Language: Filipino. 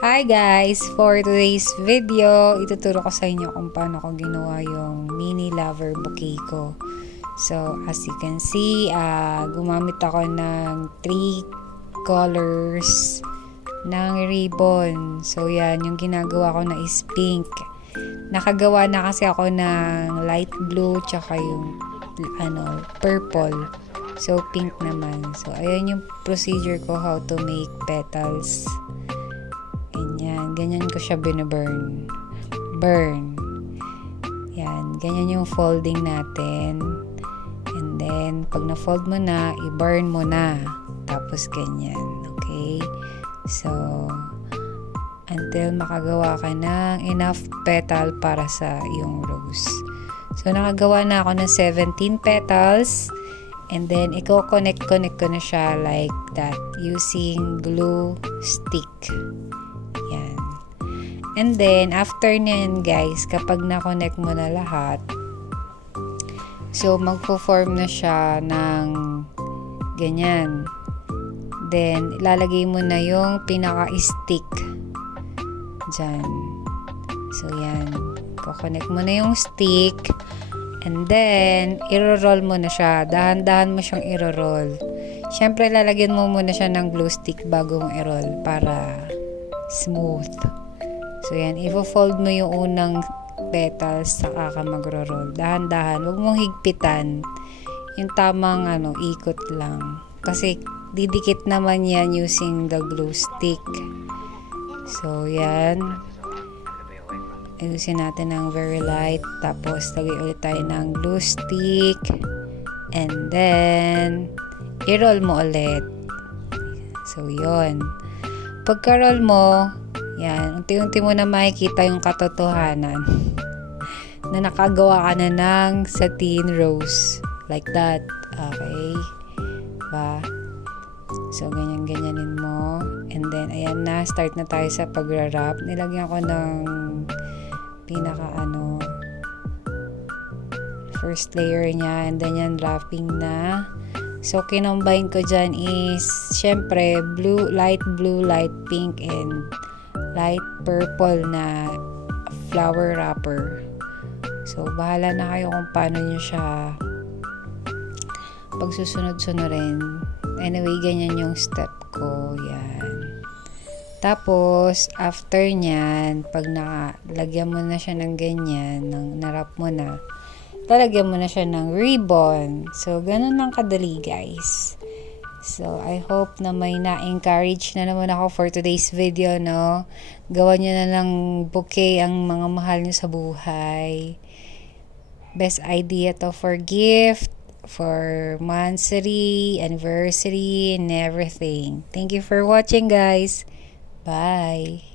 Hi guys! For today's video, ituturo ko sa inyo kung paano ko ginawa yung mini lover bouquet ko. So, as you can see, gumamit ako ng 3 colors ng ribbon. So, yan, yung ginagawa ko na is pink. Nakagawa na kasi ako ng light blue tsaka yung purple. So, pink naman. So, ayan yung procedure ko how to make petals. Ganyan ko siya binaburn. Burn. Yan, ganyan yung folding natin. And then, pag na-fold mo na, i-burn mo na. Tapos, ganyan. Okay? So, until makagawa ka ng enough petal para sa iyong rose. So, nakagawa na ako ng 17 petals. And then, i-connect ko na siya like that using glue stick. Yan. And then, after nyan guys, kapag na-connect mo na lahat, so, magpo-form na siya ng ganyan. Then, ilalagay mo na yung pinaka-stick dyan. So, yan. Connect mo na yung stick. And then, i-roll mo na siya. Dahan-dahan mo siyang i-roll. Siyempre, lalagyan mo muna siya ng glue stick bago mo i-roll para smooth. So, yan. I-fold mo yung unang petals saka ka magro-roll. Dahan-dahan. Huwag mong higpitan. Yung tamang ikot lang. Kasi, didikit naman yan using the glue stick. So, yan. Ayusin natin ng very light. Tapos, lagay ulit tayo ng glue stick. And then, i-roll mo ulit. So, yon. Pagka-roll mo, yan, unti-unti mo na makikita yung katotohanan na nakagawa ka na ng satin rose. Like that. Okay? Diba? So, ganyan-ganyanin mo. And then, ayan na. Start na tayo sa pag-wrap. Nilagyan ko ng first layer niya. And then, yan, wrapping na. So, kinombine ko dyan is, syempre, light blue, light pink, and light purple na flower wrapper. So, bahala na kayo kung paano nyo siya pagsusunod-sunurin. Anyway, ganyan yung step ko. Yan. Tapos, after nyan, pag nalagyan mo na siya ng ganyan, narap mo na, talagyan mo na siya ng ribbon. So, ganun lang kadali, guys. So, I hope na may na-encourage na naman ako for today's video, no? Gawan nyo na lang bouquet ang mga mahal nyo sa buhay. Best idea to for gift, for monthsary, anniversary, and everything. Thank you for watching, guys. Bye.